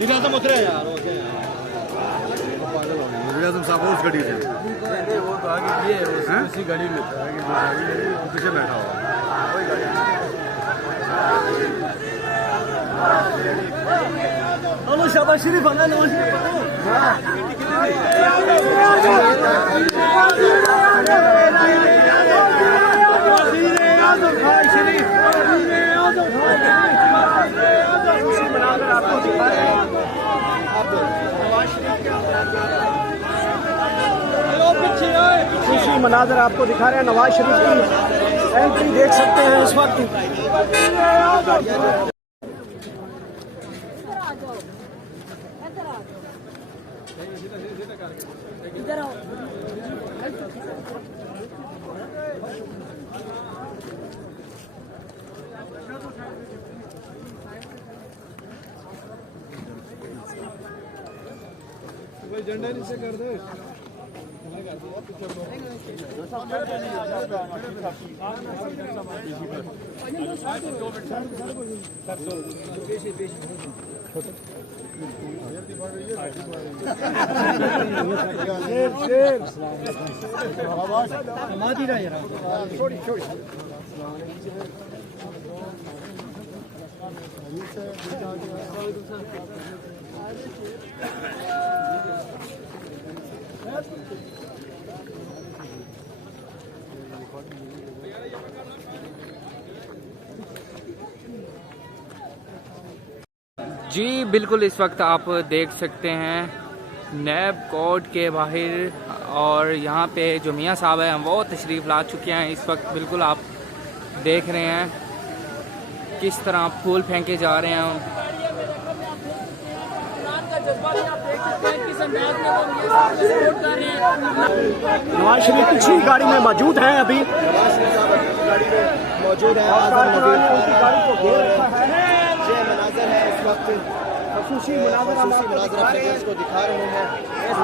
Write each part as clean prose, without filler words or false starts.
वज़ीर-ए-आज़म उतरे यार, वज़ीर-ए-आज़म साहब उस गाड़ी से वो तो आगे ये उसी गाड़ी में था, पीछे बैठा हुआ। हेलो शाबाश शरीफ आना नवाज शरीफ खुशी मनाजर आपको दिखा रहे हैं। नवाज शरीफ की एंट्री देख सकते हैं इस वक्त। झंडा नीचे कर दो। जी बिल्कुल, इस वक्त आप देख सकते हैं नैब कोर्ट के बाहर, और यहाँ पे जो मियाँ साहब हैं वो तशरीफ़ ला चुके हैं। इस वक्त बिल्कुल आप देख रहे हैं किस तरह फूल फेंके जा रहे हैं। नवाज शरीफ पिछली गाड़ी में मौजूद हैं, अभी मौजूद है। इस वक्त खसूसी मुनाज़रा को दिखा रहे हैं।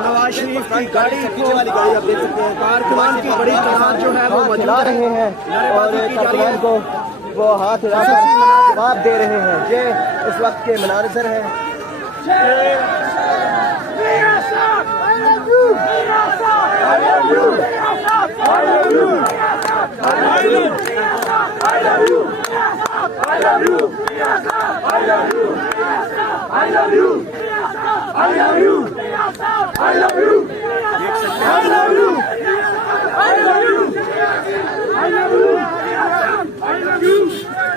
नवाज शरीफ की गाड़ी पीछे वाली गाड़ी आप देख सकते हैं, कारकुनान की बड़ी तादाद जो है वो चला रहे हैं और कारकुनान को वो हाथ हिलाकर जवाब दे रहे हैं। ये इस वक्त के मनाज़र हैं।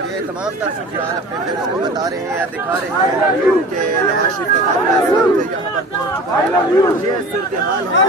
ये तमाम तस्वीरें अपने दिल से बता रहे हैं, दिखा रहे हैं कि नवाज शरीफ का यहाँ पर पहुंच चुका है। ये सूरत-ए-हाल है।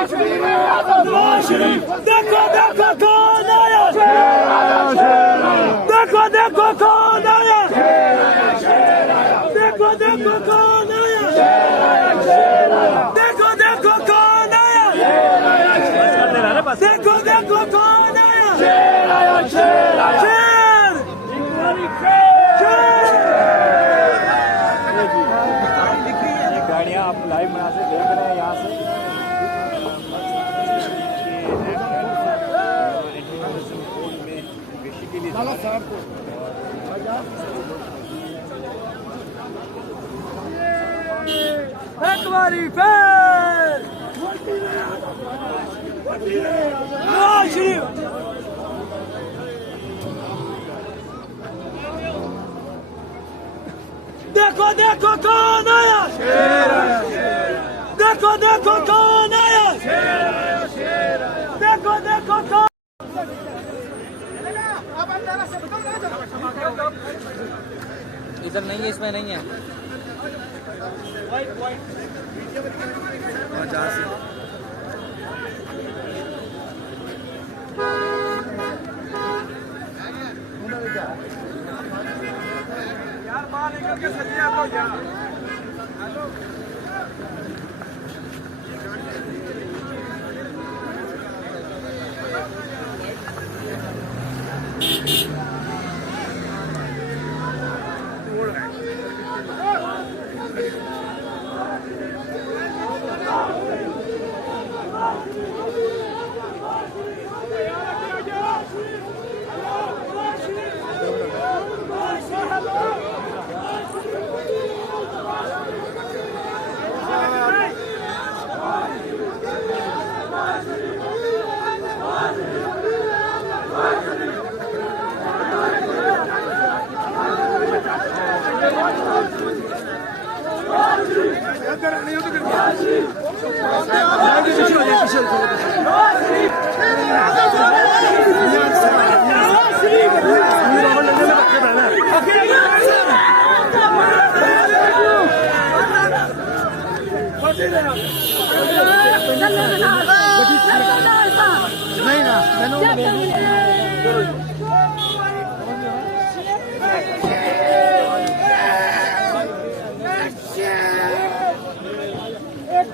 नवाज शरीफ देखो देखो कौन आया, देखो देखो कौन आया, देखो देखो कौन आया, देखो देखो कौन आया, देखो देखो कौन आया, शेर गाड़ियाँ आप लाइव में से देख रहे हैं यहाँ से। एक बारी फिर नवाज शरीफ देखो देखो कौन आया, देखो देखो कौन आया, देखो देखो कौन। इधर नहीं है, इसमें नहीं है। यार बाहर निकल के सजिया को यार। नहीं ना एक